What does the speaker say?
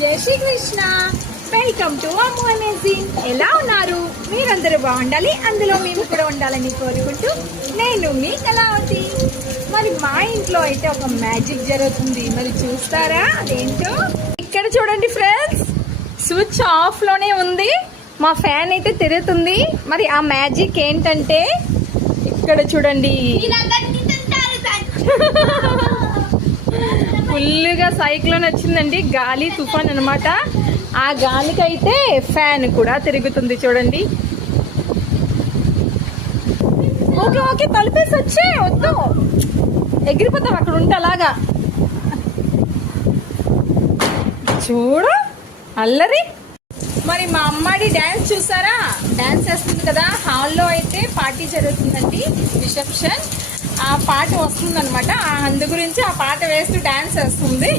జై Shri Krishna. Welcome to Ammu amazing. ఎలా ఉన్నారు? మీరందరూ బాగుండాలి, అందులో మేము కూడా ఉండాలని కోరుకుంటూ నేను మీ కళావతి. మరి మా ఇంట్లో అయితే ఒక మ్యాజిక్ జరుగుతుంది, మరి చూస్తారా అదేంటో? ఇక్కడ చూడండి ఫ్రెండ్స్, స్విచ్ ఆఫ్ లోనే ఉంది, మా ఫ్యాన్ అయితే తిరుగుతుంది. మరి ఆ మ్యాజిక్ ఏంటంటే ఇక్కడ చూడండి, ఫుల్గా సైక్లోన్ వచ్చిందండి, గాలి తుఫాన్ అనమాట. ఆ గాలికైతే ఫ్యాన్ కూడా తిరుగుతుంది చూడండి. ఓకే ఓకే తలిపేసి వచ్చే, వద్దు ఎగిరిపోతాం అక్కడ ఉంటే అలాగా. చూడు అల్లరి. మరి మా అమ్మాడి డ్యాన్స్ చూసారా? డ్యాన్స్ వేస్తుంది కదా. హాల్లో అయితే పార్టీ జరుగుతుందండి, రిసెప్షన్. ఆ పాట వస్తుంది అనమాట, అందు గురించి ఆ పాట వేస్తూ డ్యాన్స్ వేస్తుంది.